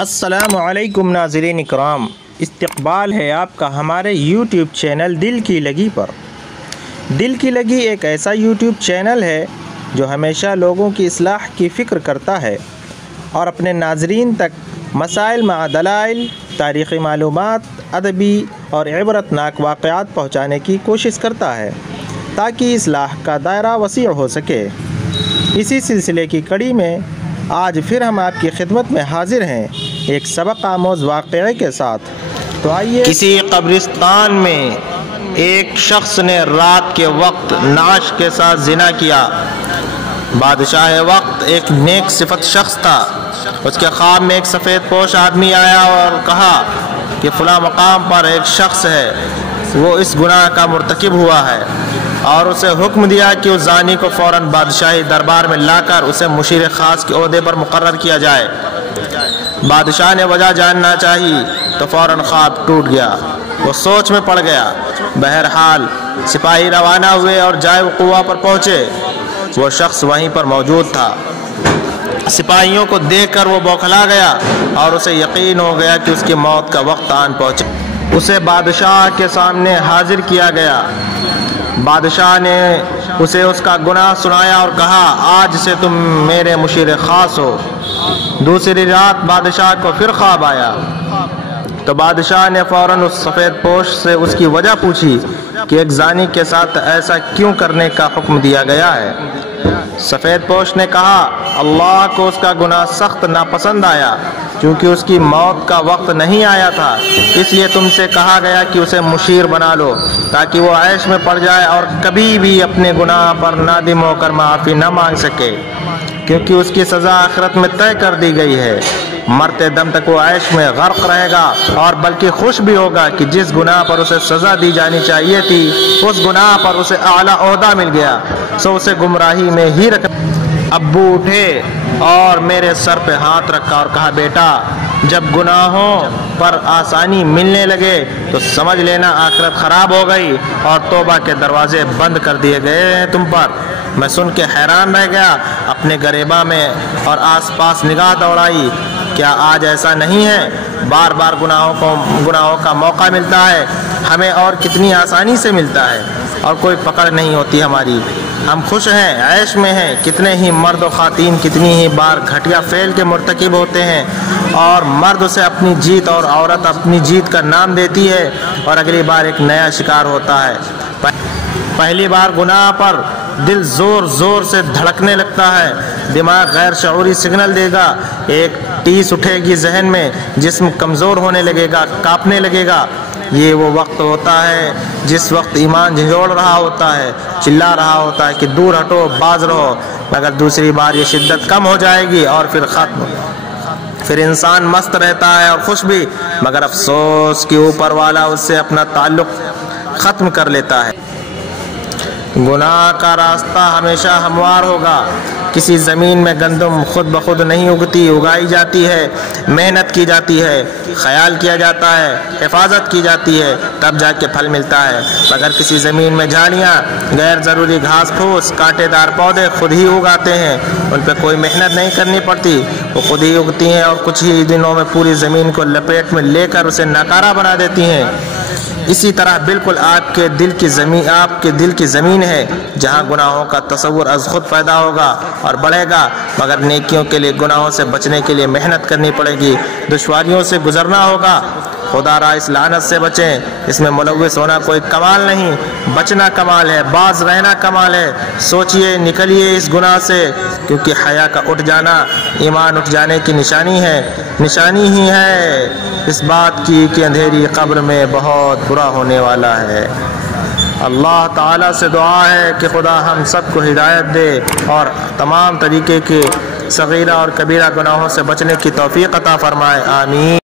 السلام علیکم ناظرین اکرام، استقبال ہے آپ کا ہمارے یوٹیوب چینل دل کی لگی پر۔ دل کی لگی ایک ایسا یوٹیوب چینل ہے جو ہمیشہ لوگوں کی اصلاح کی فکر کرتا ہے اور اپنے ناظرین تک مسائل مع دلائل، تاریخی معلومات، ادبی اور عبرتناک واقعات پہنچانے کی کوشش کرتا ہے تاکہ اصلاح کا دائرہ وسیع ہو سکے۔ اسی سلسلے کی کڑی میں آج پھر ہم آپ کی خدمت میں حاضر ہیں ایک سبق آموز واقعے کے ساتھ۔ تو آئیے۔ کسی قبرستان میں ایک شخص نے رات کے وقت نعش کے ساتھ زنا کیا۔ بادشاہ وقت ایک نیک صفت شخص تھا۔ اس کے خواب میں ایک سفید پوش آدمی آیا اور کہا کہ فلاں مقام پر ایک شخص ہے، وہ اس گناہ کا مرتکب ہوا ہے، اور اسے حکم دیا کہ اس زانی کو فوراً بادشاہی دربار میں لا کر اسے مشیر خاص کے عہدے پر مقرر کیا جائے۔ بادشاہ نے وجہ جاننا چاہی تو فوراً خواب ٹوٹ گیا، وہ سوچ میں پڑ گیا۔ بہرحال سپاہی روانہ ہوئے اور جائے وقوع پر پہنچے۔ وہ شخص وہیں پر موجود تھا۔ سپاہیوں کو دیکھ کر وہ بوکھلا گیا اور اسے یقین ہو گیا کہ اس کی موت کا وقت آن پہنچا۔ اسے بادشاہ کے سامنے حاضر کیا گیا۔ بادشاہ نے اسے اس کا گناہ سنایا اور کہا، آج سے تم میرے مشیر خاص ہو۔ دوسری رات بادشاہ کو پھر خواب آیا تو بادشاہ نے فوراً اس سفید پوش سے اس کی وجہ پوچھی کہ ایک زانی کے ساتھ ایسا کیوں کرنے کا حکم دیا گیا ہے۔ سفید پوش نے کہا، اللہ کو اس کا گناہ سخت ناپسند آیا کیونکہ اس کی موت کا وقت نہیں آیا تھا، اس لیے تم سے کہا گیا کہ اسے مشیر بنا لو تاکہ وہ عیش میں پڑ جائے اور کبھی بھی اپنے گناہ پر نادم ہو کر معافی نہ مانگ سکے، کیونکہ اس کی سزا آخرت میں طے کر دی گئی ہے۔ مرتے دم تک وہ عیش میں غرق رہے گا اور بلکہ خوش بھی ہوگا کہ جس گناہ پر اسے سزا دی جانی چاہیے تھی اس گناہ پر اسے اعلیٰ عہدہ مل گیا، سو اسے گمراہی میں ہی رکھ۔ ابو اٹھے اور میرے سر پہ ہاتھ رکھا اور کہا، بیٹا جب گناہوں پر آسانی ملنے لگے تو سمجھ لینا آخرت خراب ہو گئی اور توبہ کے دروازے بند کر دیے گئے ہیں تم پر۔ میں سن کے حیران رہ گیا، اپنے گریباں میں اور آس پاس نگاہ دوڑائی، کیا آج ایسا نہیں ہے؟ بار بار گناہوں کا موقع ملتا ہے، ہمیں اور کتنی آسانی سے ملتا ہے اور کوئی پکڑ نہیں ہوتی ہماری۔ ہم خوش ہیں، عیش میں ہیں۔ کتنے ہی مرد و خواتین کتنی ہی بار گھٹیا فعل کے مرتکب ہوتے ہیں اور مرد اسے اپنی جیت اور عورت اپنی جیت کا نام دیتی ہے اور اگلی بار ایک نیا شکار ہوتا ہے۔ پہلی بار گناہ پر دل زور زور سے دھڑکنے لگتا ہے، دماغ غیر شعوری سگنل دے گا، ایک ٹیس اٹھے گی ذہن میں، جسم کمزور ہونے لگے گا، کانپنے لگے گا۔ یہ وہ وقت ہوتا ہے جس وقت ایمان جھنجھوڑ رہا ہوتا ہے، چلا رہا ہوتا ہے کہ دور ہٹو، باز رہو، مگر دوسری بار یہ شدت کم ہو جائے گی اور پھر ختم۔ پھر انسان مست رہتا ہے اور خوش بھی، مگر افسوس کہ اوپر والا اس سے اپنا تعلق ختم کر لیتا ہے۔ گناہ کا راستہ ہمیشہ ہموار ہوگا۔ کسی زمین میں گندم خود بخود نہیں اگتی، اگائی جاتی ہے، محنت کی جاتی ہے، خیال کیا جاتا ہے، حفاظت کی جاتی ہے، تب جا کے پھل ملتا ہے۔ مگر کسی زمین میں جھاڑیاں، غیر ضروری گھاس پھوس، کانٹے دار پودے خود ہی اگاتے ہیں، ان پہ کوئی محنت نہیں کرنی پڑتی، وہ خود ہی اگتی ہیں اور کچھ ہی دنوں میں پوری زمین کو لپیٹ میں لے کر اسے ناکارہ بنا دیتی ہیں۔ اسی طرح بالکل آپ کے دل کی زمین ہے جہاں گناہوں کا تصور از خود پیدا ہوگا اور بڑھے گا، مگر نیکیوں کے لیے گناہوں سے بچنے کے لیے محنت کرنی پڑے گی، دشواریوں سے گزرنا ہوگا۔ خدا را اس لعنت سے بچیں، اس میں ملوث ہونا کوئی کمال نہیں، بچنا کمال ہے، باز رہنا کمال ہے۔ سوچئے، نکلیے اس گناہ سے، کیونکہ حیا کا اٹھ جانا ایمان اٹھ جانے کی نشانی ہی ہے اس بات کی کہ اندھیری قبر میں بہت برا ہونے والا ہے۔ اللہ تعالیٰ سے دعا ہے کہ خدا ہم سب کو ہدایت دے اور تمام طریقے کے صغیرہ اور کبیرہ گناہوں سے بچنے کی توفیق عطا فرمائے، آمین۔